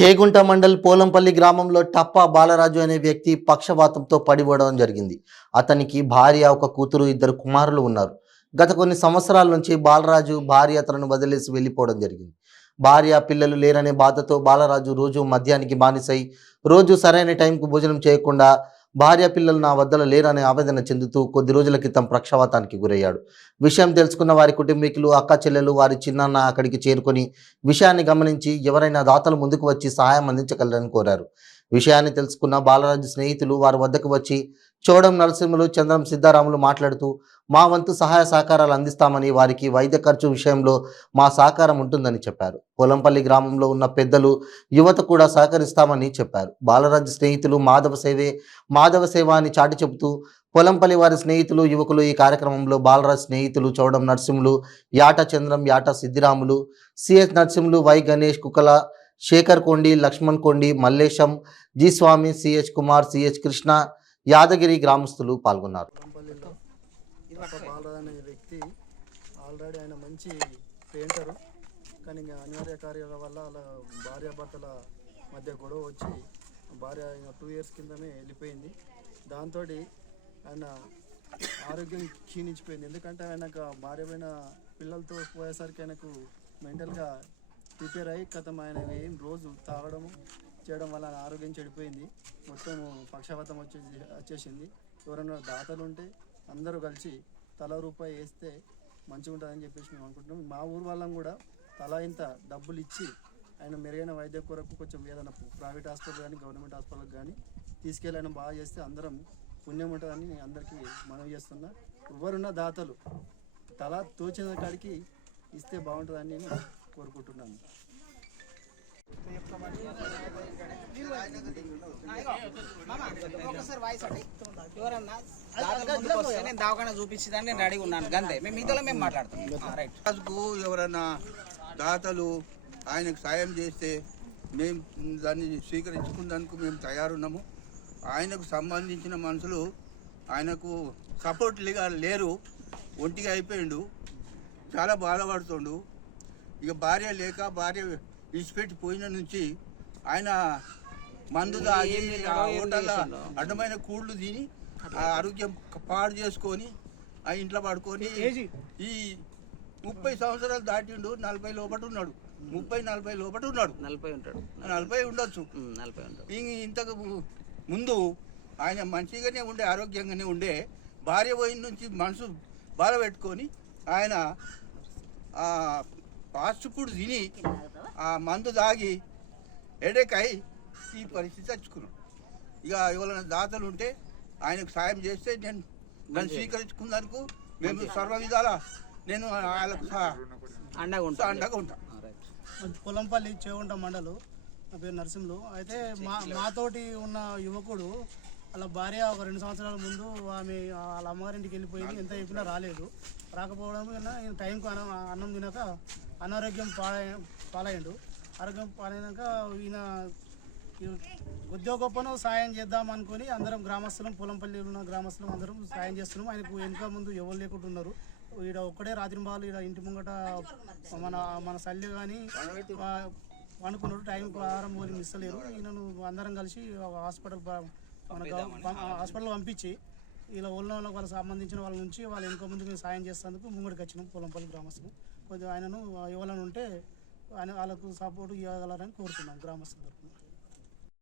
చేగుంట మండల్ పోలంపల్లి గ్రామంలో టప్పా బాలరాజు అనే వ్యక్తి పక్షవాతంతో పడిపోవడం జరిగింది. అతనికి భార్య, ఒక కూతురు, ఇద్దరు కుమారులు ఉన్నారు. గత కొన్ని సంవత్సరాల నుంచి బాలరాజు భార్య అతను వదిలేసి వెళ్ళిపోవడం జరిగింది. భార్య, పిల్లలు లేరనే బాధతో బాలరాజు రోజు మద్యానికి బానిసై రోజు సరైన టైంకు భోజనం చేయకుండా భార్య, పిల్లలు నా వద్దల లేరనే ఆవేదన చెందుతూ కొద్ది రోజుల క్రితం పక్షవాతానికి గురయ్యాడు. విషయం తెలుసుకున్న వారి కుటుంబీకులు, అక్క చెల్లెలు, వారి చిన్నాన్న అక్కడికి చేరుకొని విషయాన్ని గమనించి ఎవరైనా దాతలు ముందుకు వచ్చి సహాయం అందించగలరని కోరారు. విషయాన్ని తెలుసుకున్న బాలరాజు స్నేహితులు వారి వద్దకు వచ్చి చోడం నరసింహులు, చంద్రం సిద్ధారాములు మాట్లాడుతూ మా వంతు సహాయ సహకారాలు అందిస్తామని, వారికి వైద్య ఖర్చు విషయంలో మా సహకారం ఉంటుందని చెప్పారు. పోలంపల్లి గ్రామంలో ఉన్న పెద్దలు, యువత కూడా సహకరిస్తామని చెప్పారు. బాలరాజు స్నేహితులు మాధవ సేవ అని చాటి చెబుతూ పొలంపల్లి వారి స్నేహితులు, యువకులు ఈ కార్యక్రమంలో బాలరాజ్ స్నేహితులు చౌడం నరసింహులు, యాట చంద్రం, యాట సిద్ధిరాములు, సిఎస్ నరసింహులు, వై గణేష్, కుకల శేఖర్ కొండి, లక్ష్మణ్ కొండి, మల్లేశం, జి స్వామి, సిహెచ్ కుమార్, సిహెచ్ కృష్ణ, యాదగిరి గ్రామస్తులు పాల్గొన్నారు. బాలరాజ్ అనే వ్యక్తి ఆల్రెడీ ఆయన మంచి పెయింటరు, కానీ అనివార్య కార్యాల వల్ల అలా భార్యాభర్తల మధ్య గొడవ వచ్చి భార్య 2 years కిందమే వెళ్ళిపోయింది. దాంతో ఆయన ఆరోగ్యం క్షీణించిపోయింది. ఎందుకంటే ఆయనకు భార్య పైన పిల్లలతో పోయేసరికి ఆయనకు మెంటల్గా ప్రిపేర్ అయ్యి ఆయన ఏం రోజు తాగడము చేయడం వల్ల ఆయన ఆరోగ్యం చెడిపోయింది. మొత్తం పక్షవాతం వచ్చేసింది. ఎవరైనా దాతలు ఉంటే అందరూ కలిసి తల రూపాయి వేస్తే మంచిగా ఉంటుందని చెప్పేసి మేము అనుకుంటున్నాం. మా ఊరు వాళ్ళం కూడా తలా ఇంత డబ్బులు ఇచ్చి ఆయన మెరుగైన వైద్య కొరకు కొంచెం ఏదైనా ప్రైవేట్ హాస్పిటల్ కానీ గవర్నమెంట్ హాస్పిటల్కి కానీ తీసుకెళ్ళి బాగా చేస్తే అందరం పుణ్యం ఉంటుందని నేను అందరికీ మనవి చేస్తున్నా. ఎవరున్న దాతలు తల తోచిన కాడికి ఇస్తే బాగుంటుందని నేను కోరుకుంటున్నాను. దవాఖాన చూపించిందని నేను రెడీ ఉన్నాను. గంతే మేము మీతో మేము మాట్లాడుతాం. ఎవరన్నా దాతలు ఆయనకు సాయం చేస్తే మేము దాన్ని స్వీకరించుకున్నందుకు మేము తయారున్నాము. ఆయనకు సంబంధించిన మనుషులు ఆయనకు సపోర్ట్గా లేరు, ఒంటిగా అయిపోయిండు, చాలా బాధపడుతుండు. ఇక భార్య లేక భార్య విడిచిపెట్టి పోయిన నుంచి ఆయన మందు తాగి హోటల్లో అడ్డమైన కూళ్ళు తిని ఆరోగ్యం పాడు చేసుకొని ఆ ఇంట్లో పడుకొని ఈ 30 సంవత్సరాలు దాటిండు. 40 లోపట ఉన్నాడు, 30-40 లోపట ఉన్నాడు, 40 ఉండొచ్చు. ఇంతకు ముందు ఆయన మంచిగానే ఉండే, ఆరోగ్యంగానే ఉండే. భార్య పోయిన నుంచి మనసు బాధ పెట్టుకొని ఆయన ఫాస్ట్ ఫుడ్ తిని ఆ మందు తాగి ఎడెకై ఈ పరిస్థితి తెచ్చుకున్నాం. ఇక ఎవరైనా దాతలు ఉంటే ఆయనకు సాయం చేస్తే నేను దాన్ని స్వీకరించుకున్నందుకు మేము సర్వ విధాలా నేను వాళ్ళకు అండగా ఉంటాను. పొలంపల్లి చేగుంట మండలు, నా పేరు నరసింహులు. అయితే మాతోటి ఉన్న యువకుడు వాళ్ళ భార్య ఒక 2 సంవత్సరాల ముందు ఆమె వాళ్ళ అమ్మగారింటికి వెళ్ళిపోయింది. ఎంత చెప్పినా రాలేదు. రాకపోవడం కన్నా ఈయన టైంకు అన్నం తినక అనారోగ్యం పాలయ్యాడు. ఆరోగ్యం పాలైనాక ఈయన ఉద్యోగోపను సాయం చేద్దాం అనుకుని అందరం గ్రామస్తులం, పొలంపల్లి ఉన్న గ్రామస్తులం అందరం సాయం చేస్తున్నాం. ఆయనకు వెనుక ముందు ఎవరు లేకుండా ఉన్నారు. ఈడ ఒక్కడే రాత్రింబాలు ఈడ ఇంటి ముంగట మన సల్లి కానీ అనుకున్నాడు. టైంకు ఆహారం పోలి మిస్సలేరు. ఈయనను అందరం కలిసి హాస్పిటల్ పంపించి ఇలా ఉన్న వాళ్ళకి సంబంధించిన వాళ్ళ నుంచి వాళ్ళు వెనుక ముందు మేము సాయం చేసేందుకు ముంగడికి వచ్చినాం. పొలంపల్లి గ్రామస్తులు కొద్దిగా ఆయనను ఎవరైనా ఉంటే వాళ్ళకు సపోర్ట్ ఇవ్వగలరని కోరుతున్నాం గ్రామస్తుల తరఫున.